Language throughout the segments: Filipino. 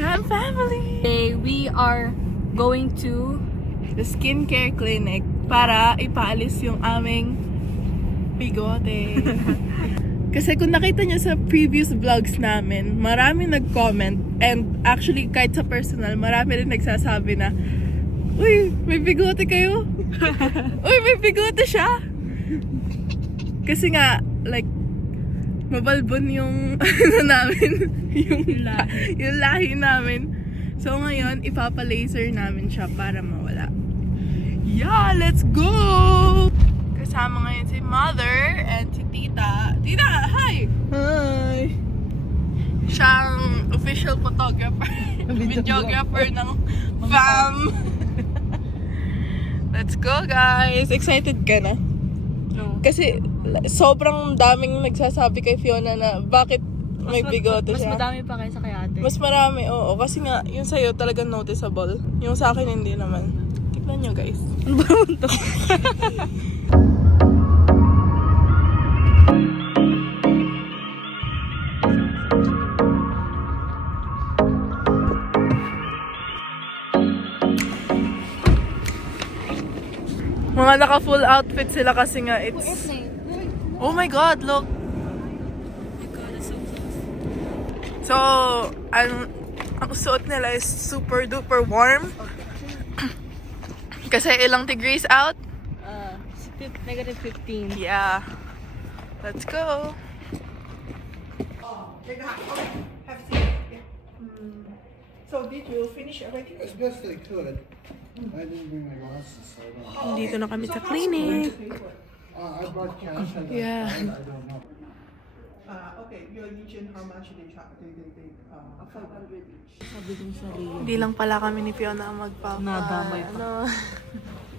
Ram family! Today, we are going to The skincare clinic para ipaalis yung aming bigote. Kasi kung nakita niyo sa previous vlogs namin, marami nag-comment and actually kahit sa personal, marami rin nagsasabi na, uy, may bigote kayo? Uy, may bigote siya? Kasi nga, like, mabalbon yung ano namin, yung lahi namin. So ngayon, ipapa-laser namin siya para mawala. Yeah, let's go! Kasama ngayon si Mother and si Tita. Tita, hi! Hi! Siyang official photographer, videographer ng fam. Let's go, guys! Excited ka na? No. Kasi sobrang daming nagsasabi kay Fiona na bakit may bigote Mas siya. madami pa kaysa kay ate. Mas marami, oo. Kasi nga, yung sa'yo talagang noticeable. Yung sa akin hindi naman. Tignan nyo, guys. Ano ba naman to? Mga naka-full outfit sila kasi nga it's... Oh my God, look! So, ang suot nila is super duper warm. Kasi ilang degrees out? Negative 15. Yeah. Let's go. So, did you finish everything? As best I could. I didn't bring my glasses, so I don't know. Dito na kami sa clinic. I brought cash. Yeah. I don't know. Okay, your legion, how much they charge? They 500 each. Sabi dun sa Rio. Hindi lang pala kami ni Fiona ang magpapa... Nadamay pa. Ano,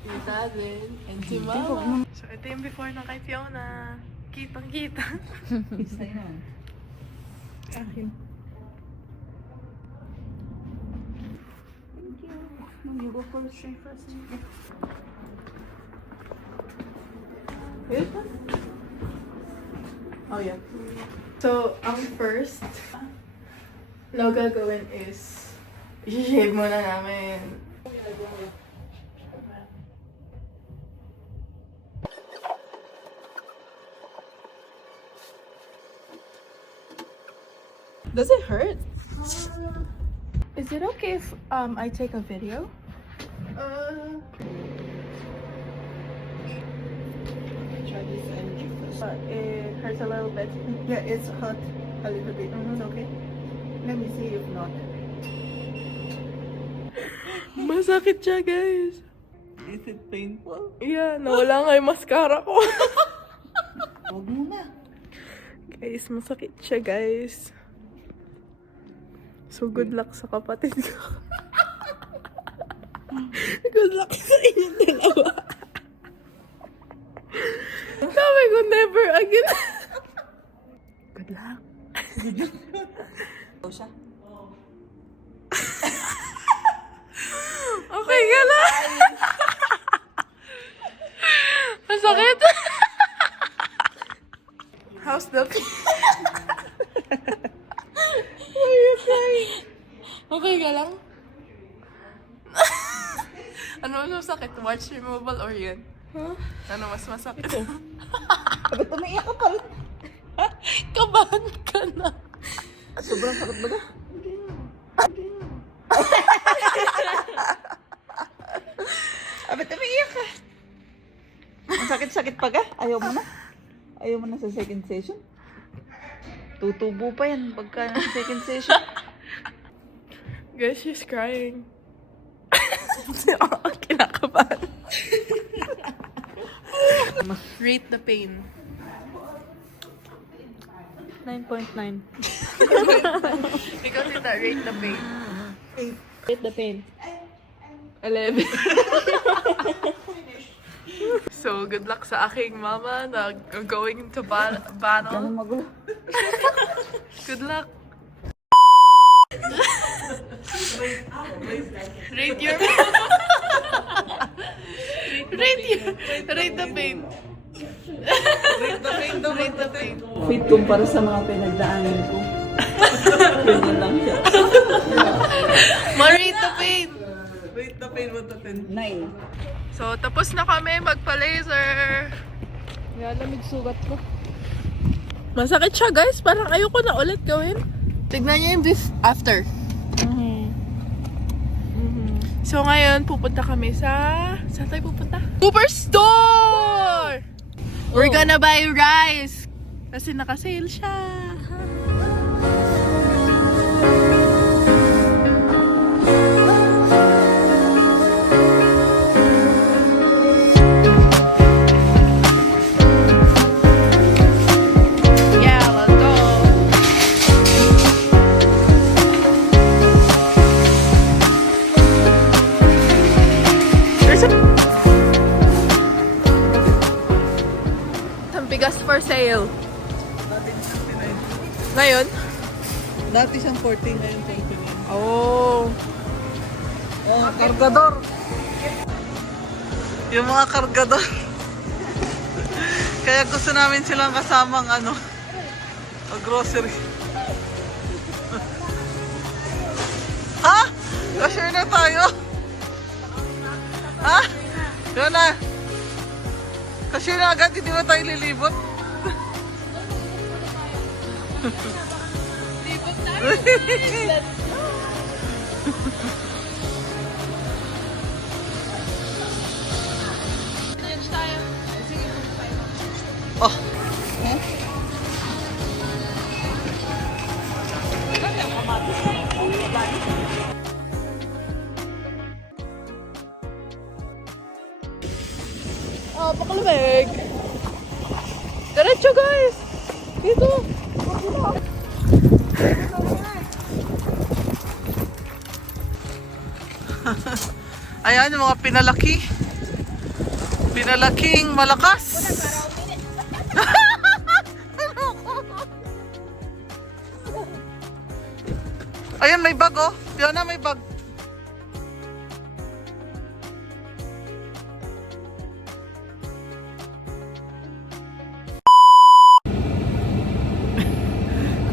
Tita Advin and si Mama. So, ito yung before na kay Fiona. Kitang-kita. Akin. You go for the straight first. Wait. Oh, yeah. So, ang first na gagawin is i-shave muna namin. Does it hurt? Is it okay if I take a video? Try this energy first. It hurts a little bit. Yeah, it's hurt a little bit. It's okay. Let me see if not. Masakit siya, guys. Is it painful? Yeah, nawala nga yung mascara ko. Huwag mo na. Guys, masakit siya, guys. So, good luck sa kapatid ko. Good luck sa inyo dalawa. Sabi ko, never again. Good luck. Siya. Okay ka na. Masakit. How's the pain? Why are you crying? Okay ka lang? Ano mas masakit? Watch removal or yun? Huh? Ano mas masakit? Bakit umiiyak ka pa rin? Kabahan ka na. Sobrang sakit ba ka? Bakit umiiyak ka? Ang sakit-sakit pa ka? Ayaw mo na? Ayaw mo na sa second session? Tutubo pa yan pagka sa second session. Guys, she's crying. Kinakabahan. Rate the pain. 9.9. Ikaw Tita, rate the pain. Rate the pain. 11. So, good luck sa aking mama na going to battle. Magulo. Good luck. Rate your rate the pain. Rate the pain. Fit kumpara sa mga pinagdaanan ko. Ganyan lang siya. pain. Rate the pain 1 to 10. 9. So, tapos na kami magpa-laser. Lamig sugat ko. Masakit siya, guys. Parang ayoko na ulit gawin. Tignan niyo yung after. So, ngayon, pupunta kami sa... Saan tayo pupunta? Superstore! We're gonna buy rice. Kasi naka-sale siya. Yeah, let's go. There's some bigas for sale. Dati siyang 59. Ngayon? Dati siyang 14, ngayon 29. Oh. Oh, kargador. Yung mga kargador. Kaya gusto namin silang kasamang grocery. Ha? Ka-share na tayo? Ha? Yun na. Ka-share na agad, hindi ba tayo lilibot? Libot tayo. Oh. Oh, pakalamig. Diretso, guys. Dito. Ayan yung mga pinalaki. Pinalaking malakas. Ayan, may bag oh. Fiona, may bag.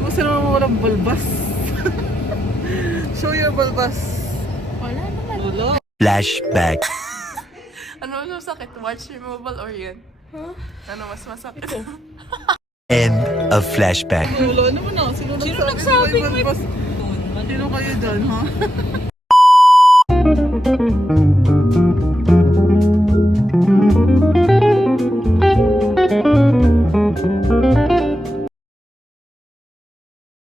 Kumusta naman walang balbas? Show your balbas. Wala naman. Ulo. Flashback. Ano mas masakit? Watch removal or yun? Ano mas masakit? End of flashback. Ulo, ano mo na? Sino nagsabi may balbas? Sino kayo dyan, ha?